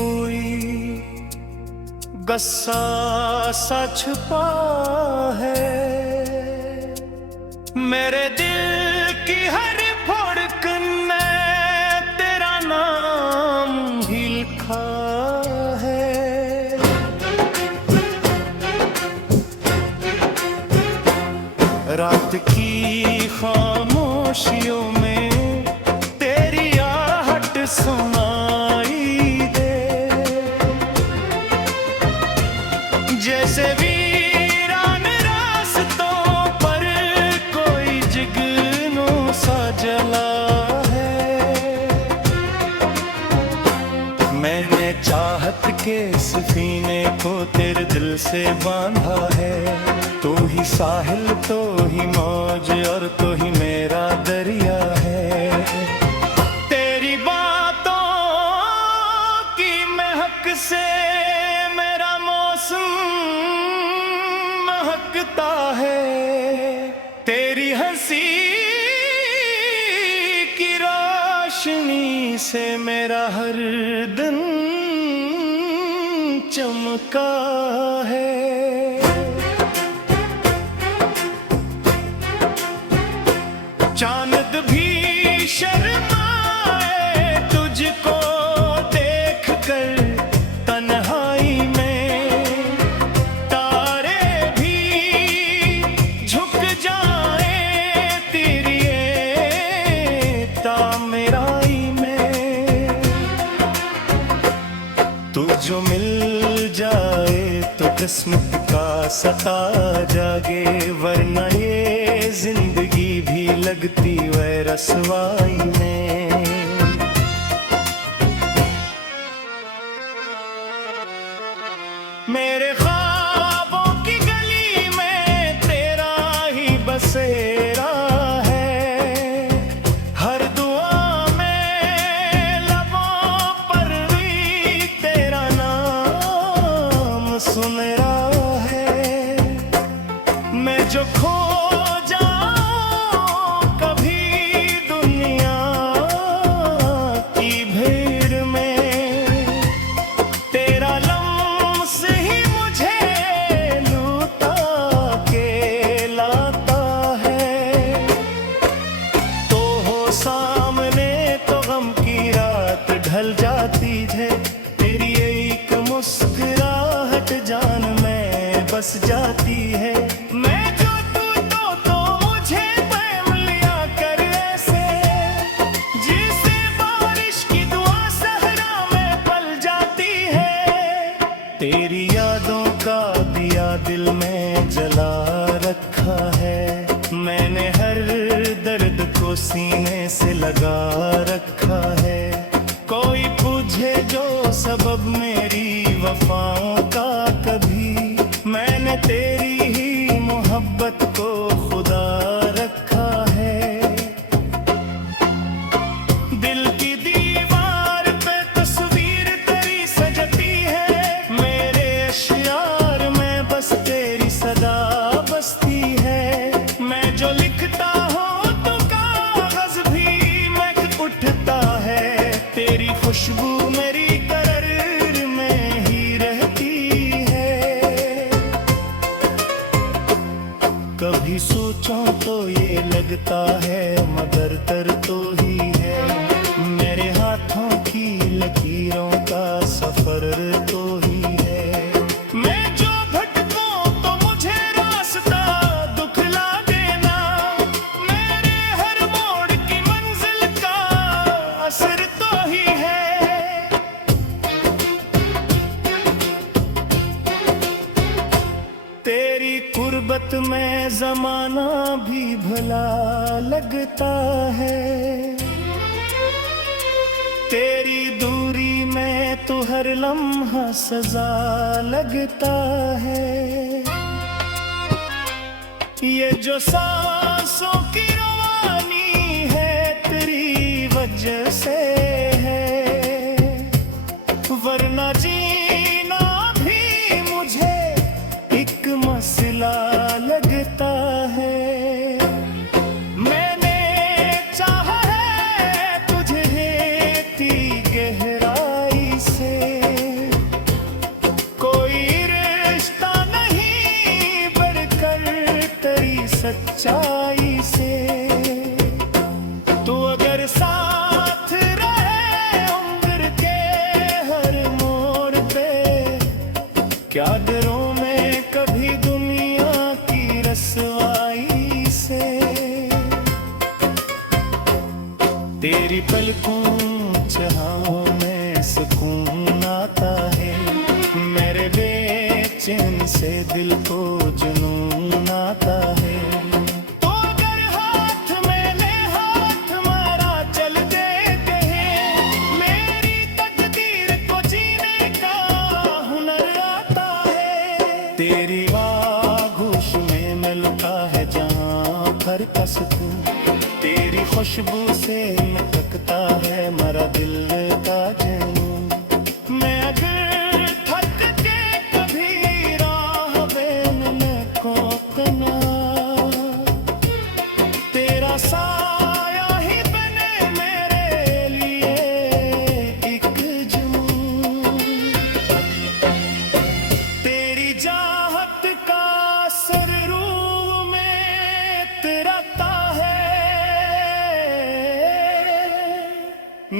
कोई गस्सा सा छुपा है। मेरे दिल की हर धड़कन में तेरा नाम ही लिखा है। रात की खामोशियों में तेरी आहट सुनाई दे, जैसे वीरान रास्तों पर कोई जिगनों सा जला है। मैंने चाहत के सफीने को तेरे दिल से बांधा है। तू ही साहिल, तो ही मौज और तो ही मेरा दरिया है। तेरी बातों की महक से मेरा मौसम महकता है। तेरी हंसी की रोशनी से मेरा हर दिन चमका है। चांद भी शर्माए तुझको देख कर तन्हाई में, तारे भी झुक जाए तेरी तामीराई में। तू जो मिल जाए तो किस्मत का सता जागे, वरना ये जिंदगी भी लगती वह रसवाई में। मेरे ख्वाबों की गली में तेरा ही बसेरा है। हर दुआ में लबों पर भी तेरा नाम सुमेरा है। मैं जो खो ढल जाती है, तेरी एक मुस्कुराहट जान में बस जाती है। मैं जो तू तो मुझे पैम लिया कर ऐसे, जिसे बारिश की दुआ सहरा में पल जाती है। तेरी यादों का दिया दिल में जला रखा है। मैंने हर दर्द को सीने से लगा रखा है। कोई पूछे जो सबब मेरी वफाओं का, कभी मैंने तेरी ही मोहब्बत को खुदा रखा है। दिल की दीवार पे तस्वीर तेरी सजती है। मेरे अश्यार में बस तेरी सदा बसती है। मैं जो लिखता हूँ तो कागज भी महक उठता है। तेरी खुशबू मेरी करर में ही रहती है। कभी सोचूं तो ये लगता है मगर तर तो ही है। मेरे हाथों की लकीरों का सफर तो ही है। मैं जो भटकूं तो मुझे रास्ता दुखला देना। मेरे हर मोड़ की मंजिल का असर तो ही है। तेरी कुर्बत में जमाना भी भला लगता है। तेरी दूरी में तो हर लम्हा सजा लगता है। ये जो सांसों की रवानी है तेरी वजह से है, वरना जीना भी मुझे एक मसला लगता है। मैंने चाहा है तुझे इतनी गहराई से, सच्चाई से। तो अगर साथ रहे उम्र के हर मोड़ पे, क्या डरों मैं कभी दुनिया की रसवाई से। तेरी पलकों चाहों में सुकून आता है, मेरे बेचैन से दिल को जुनून आता है। तो अगर हाथ में ले हाथ मारा चल देते हैं, मेरी तकदीर को जीने का हुनर आता है। तेरी आगोश में मिलता है जहाँ भर का सुकून, तेरी खुशबू से महकता है मेरा दिल का जुनून। मैं अगर थक के कभी राह में कोकना, तेरा साया ही बने मेरे लिए एक जुनून। तेरी चाहत का असर रूह में तिरकता है,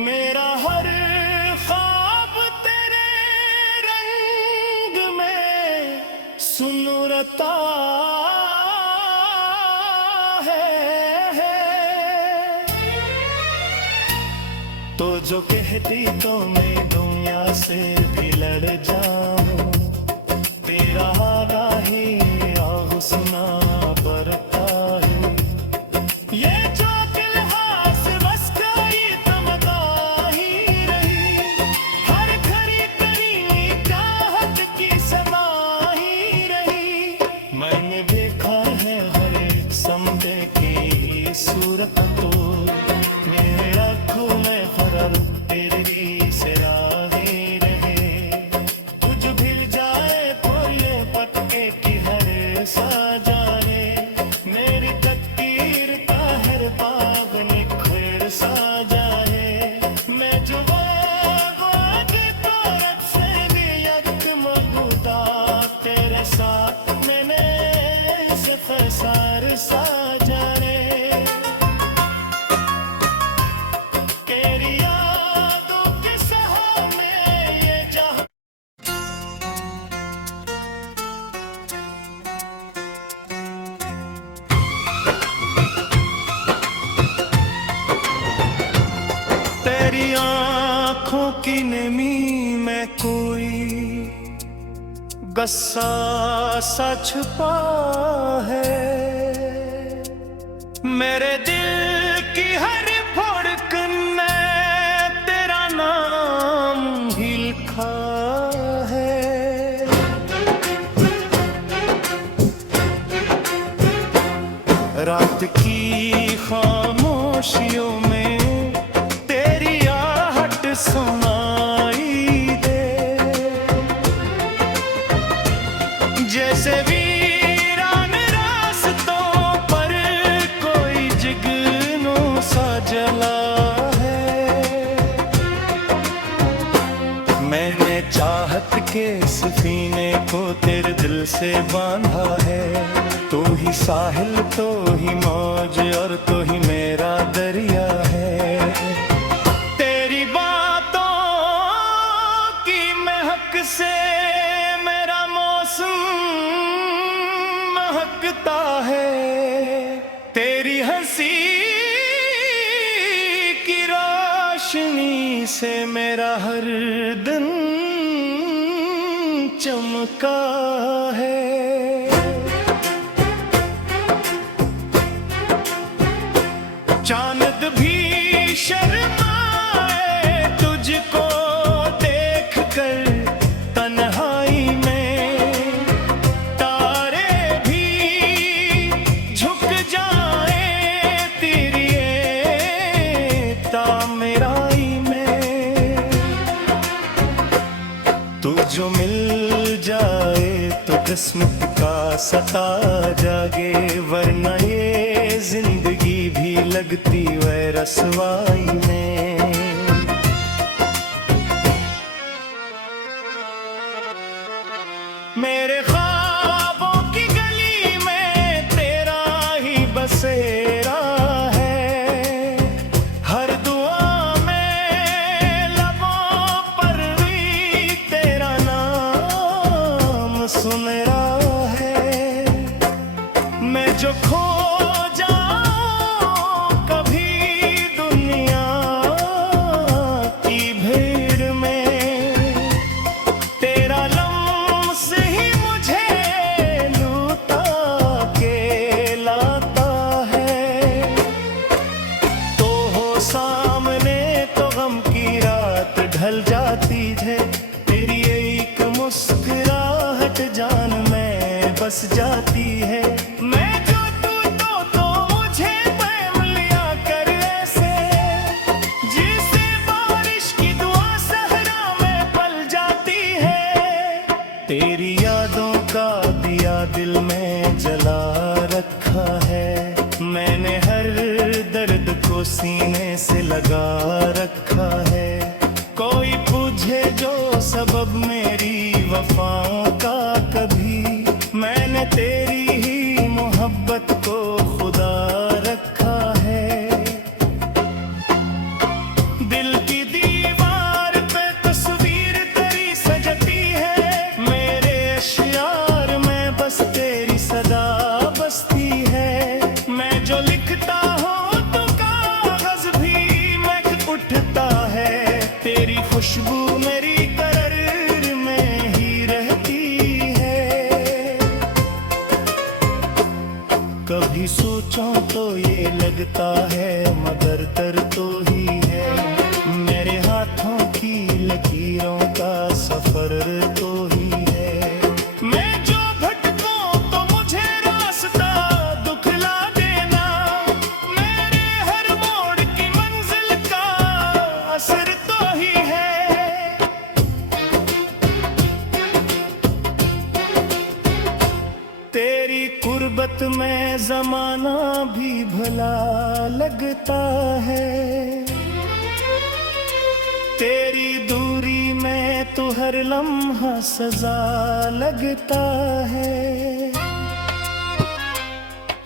मेरा हर ख्वाब तेरे रंग में सुनुरता है। तो जो कहती तो मैं दुनिया से भी लड़ जाऊं, तेरा हारा ही हुस्ना बरता है। ये जो दिलहास बस गई तमगा ही रही, हर घड़ी करीनी चाहत की समा ही रही। मैंने देखा है हर एक समझे की सूरत तो, मेरे आँखों में फरक तेरी से राही रहे। तुझ भिल जाए तो ये पटके की हर सा जाने, मेरी तकदीर का हर बाग निखर सा जाए। मैं जो बागी तोरत से भी यक मगुदा तेरे साथ मैंने सफर सार सा जाने। तेरी यादों के सहारे में ये जहां तेरी आँखों की नमी में कोई गस्सा सा छुपा है, मेरे दिल की हर धड़कन में तेरा नाम ही लिखा है। रात की खामोशियों में तेरी आहट सुनाई दे, जैसे वीरान रास्तों पर कोई जिगनों सा जला है। मैंने चाहत के सफीने को तेरे दिल से बांधा है, तू ही साहिल तो ही मौज और तू ही मेरा दरिया है। तेरी बातों की महक से मेरा मौसम महकता है, तेरी हंसी की रोशनी से मेरा हर दिन चमका है। चांद भी शर्माए तुझको देख कर तन्हाई में, तारे भी झुक जाए तेरी तामीराई में। तू जो मिल जाए तो किस्मत का सता जागे, वरना ये जिंदगी भी लगती वह रसवाई में। मेरे ख्वाबों की गली में तेरा ही मुस्कुराहट जान में बस जाती है। मैं जो तू तो मुझे प्रेम लिया कर ऐसे, जिसे बारिश की दुआ सहरा में पल जाती है। तेरी यादों का दिया दिल में जला रखा है, मैंने हर दर्द को सीने से लगा रखा है। कोई पूछे जो सबब मेरी वफा का, कभी मैंने तेरी ही मोहब्बत को खुदा रखा है। दिल की दीवार पे तस्वीर तेरी सजती है, मेरे अशियार में बस तेरी सदा बसती है। मैं जो लिखता हूँ तो कागज भी महक उठता है, तेरी खुशबू मेरी करर में ही रहती है। कभी सोचूं तो ये लगता है मगर तर तो ही है, मेरे हाथों की लकीरों का सफर तो ही है। मैं जो भटकूं तो मुझे रास्ता दुखला देना, मेरे हर मोड़ की मंजिल का असर तो ही है। तेरी कुर्बत में जमाना भी भला लगता है, तेरी दूरी में तो हर लम्हा सजा लगता है।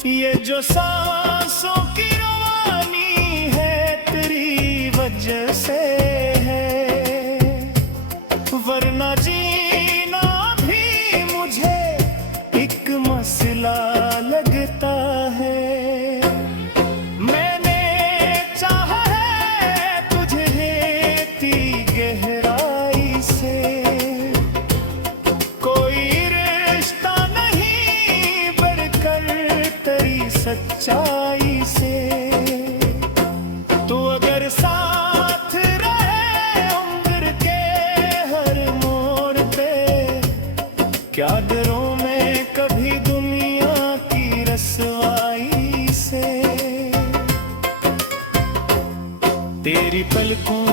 ये जो सांसों की रवानी है तेरी वजह से है, वरना जीना भी मुझे एक मसला लगता है। मैंने चाहा है तुझे इतनी गहराई से, कोई रिश्ता नहीं बढ़कर तेरी सच्चाई से। तू अगर साथ रहे उम्र के हर मोड़ पे, क्या डरूं मैं कभी दुनिया की रसवाई से। तेरी पलकों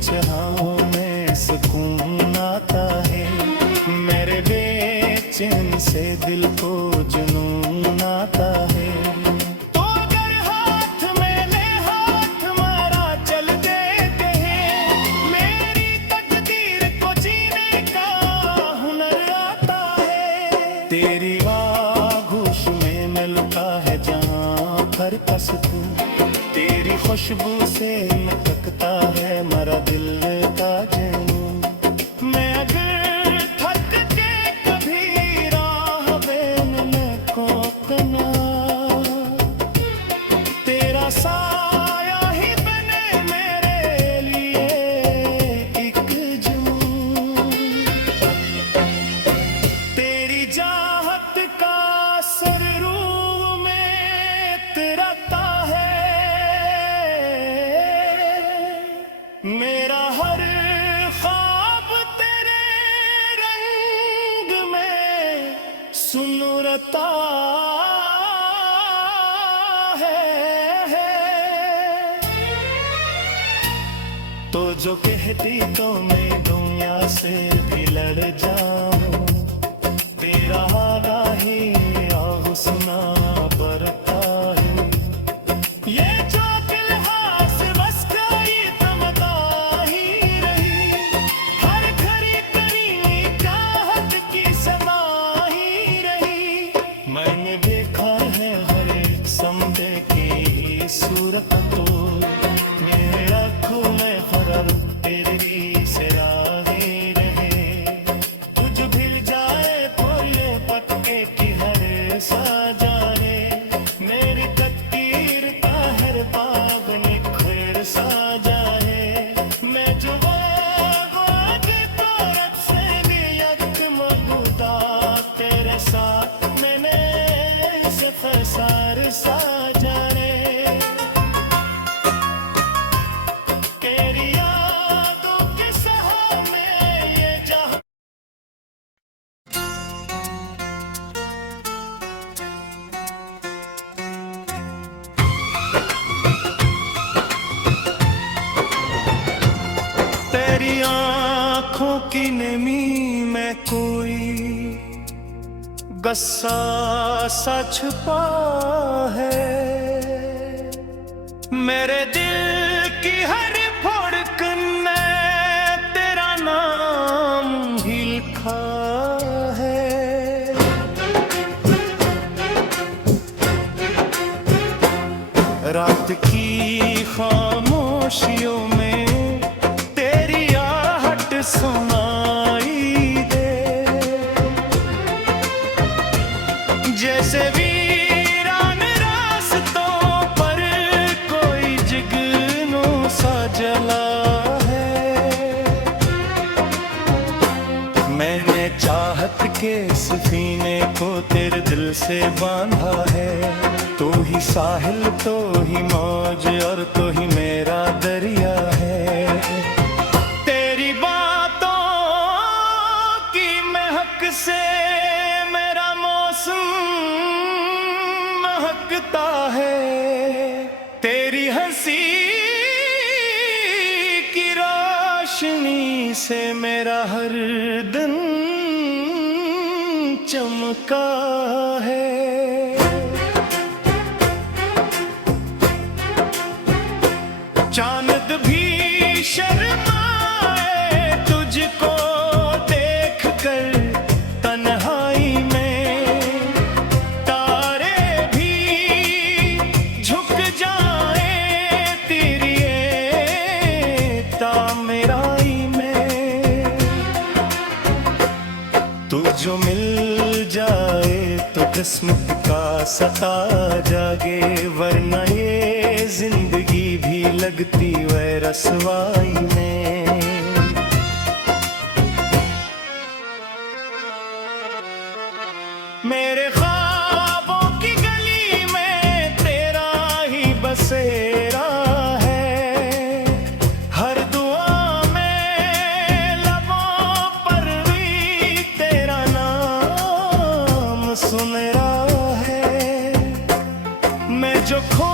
चाहों में सुकून आता है, मेरे बेचैन से दिल को जुनून आता है। तो अगर हाथ में ले हाथ मारा चल देते हैं, मेरी तकदीर को जीने का हुनर आता है। तेरी आगोश में मिलता है जहाँ पर का सुकून, तेरी खुशबू से महकता है मेरा दिल का जुनून। मैं अगर थक के कभी राह में को कना, तेरा साया ही बने मेरे लिए एक जुनून। तेरी चाहत का असर रूह में उतरता है, मेरा हर ख्वाब तेरे रंग में सुनरता है। तो जो कहती तो मैं दुनिया से भी लड़ जाऊं, तेरा हारा ही हुस्ना बरता है। ये जो दिलहास बस गई तमता ही रही, हर घड़ी करीनी चाहत की समा ही रही। मैंने देखा है हर एक समझे की सूरत तो, मेरे आँखों में हर तेरी से राहे रहे। तुझ नेमी में कोई गस्सा सा छुपा है। मेरे दिल की हर धड़कन में तेरा नाम ही लिखा है। रात की खामोशियों में तेरी आहट सुनाई दे, जैसे वीरान रास्तों पर कोई जिगनू सा जला है। मैंने चाहत के सफीने को तेरे दिल से बांधा है। तू ही साहिल, तो ही मौज और तो ही मेरा दरिया है। तेरी बातों की महक से मेरा मौसम महकता है। तेरी हंसी की रोशनी से मेरा हर दिन चमका है। चांद भी शर्माए तुझको देख कर तन्हाई में, तारे भी झुक जाए तेरी तामीराई में। तू जो मिल जाए तो किस्मत का सता जागे, वरना ये जिंदगी भी लगती वह रसवाई में। मेरे ख्वाबों की गली में तेरा ही बसेरा है। हर दुआ में लबों पर भी तेरा नाम सुनरा है। मैं जो खो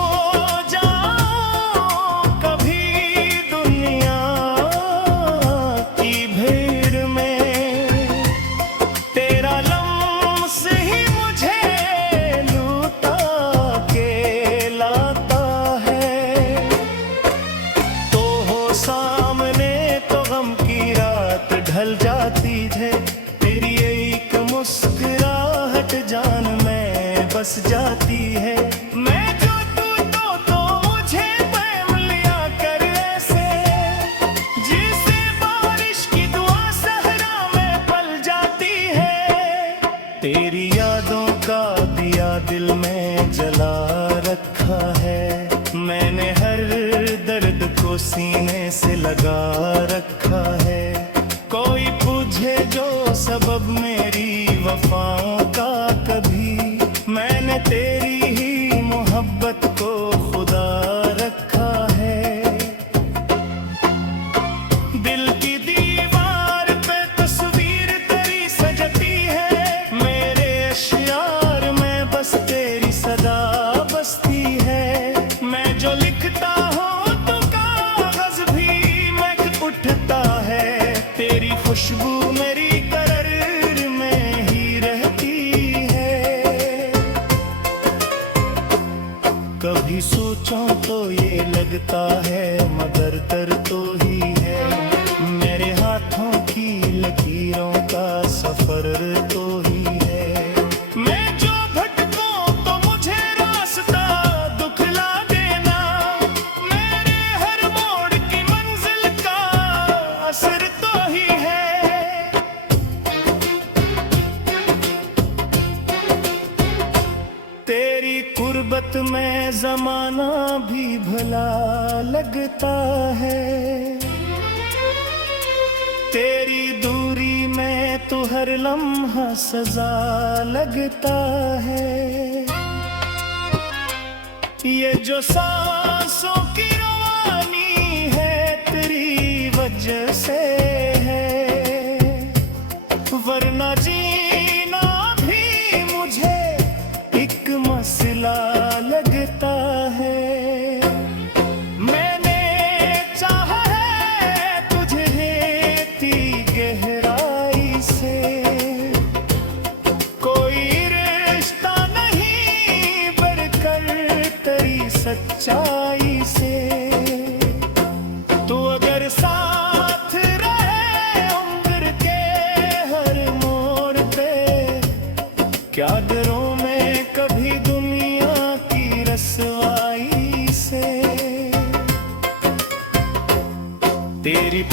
ढल जाती है, तेरी एक मुस्कुराहट जान में बस जाती है। मैं जो तू तो मुझे प्रेम लिया कर ऐसे, जिसे बारिश की दुआ सहरा में पल जाती है। तेरी यादों का दिया दिल में जला रखा है। मैंने हर दर्द को सीने से लगा रखा है। कोई पूछे जो सबब मेरी वफाओं का कभी, मैंने तेरी ही मोहब्बत को खुदा रखा है। दिल की दीवार पे तस्वीर तेरी सजती है। मेरे अश्यार में बस तेरी सदा बसती है। मैं जो लिखता हूँ तो कागज भी महक उठता है। तेरी खुशबू मेरी करर में ही रहती है। कभी सोचूं तो ये लगता है मगर तर तो ही है। मेरे हाथों की लकीरों का सफर तो ही है। मैं जो भटकूं तो मुझे रास्ता दुखला देना। मेरे हर मोड़ की मंजिल का असर तो ही है। तेरी कुर्बत में जमाना भी भला लगता है। तेरी दूरी में तो हर लम्हा सजा लगता है। ये जो सांसों की रवानी है तेरी वजह से है, वरना जीना भी मुझे एक मसला लगता है। मैंने चाहा है तुझे रेती गहरा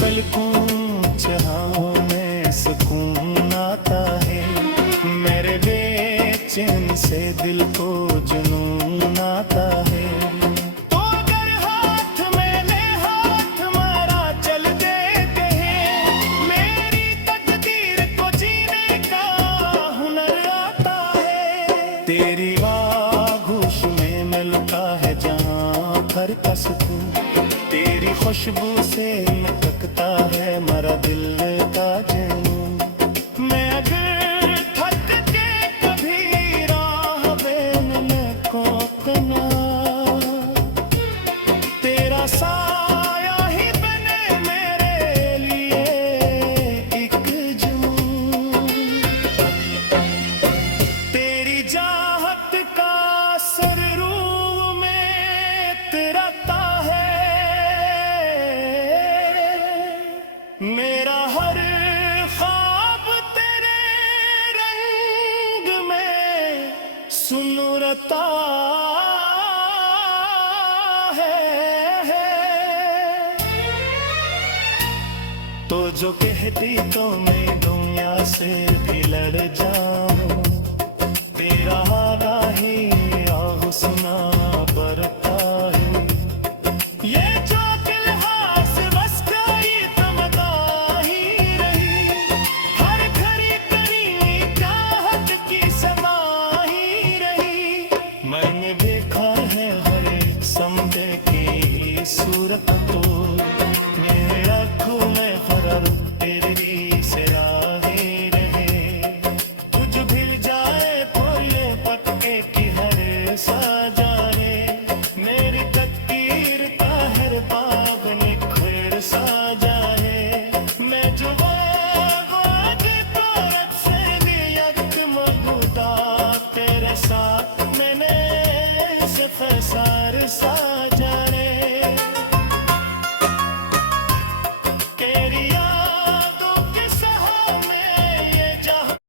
पलकों चाहों में सुकून आता है, मेरे बेचैन से दिल को जुनून आता है। तो अगर हाथ में ले हाथ मारा चल देते हैं, मेरी तकदीर को जीने का हुनर आता है। तेरी आगोश में मिलता है जहाँ हर का सुकून, तेरी खुशबू से महकता है मेरा दिल का जुनून। मैं अगर थक के कभी राह में खोकना, तेरा साया ही बने मेरे लिए एक जुनून। तेरी चाहत का असर रूह में तिरता है, मेरा हर ख्वाब तेरे रंग में सुनुरता है। तो जो कहती तो मैं दुनिया से भी लड़ जा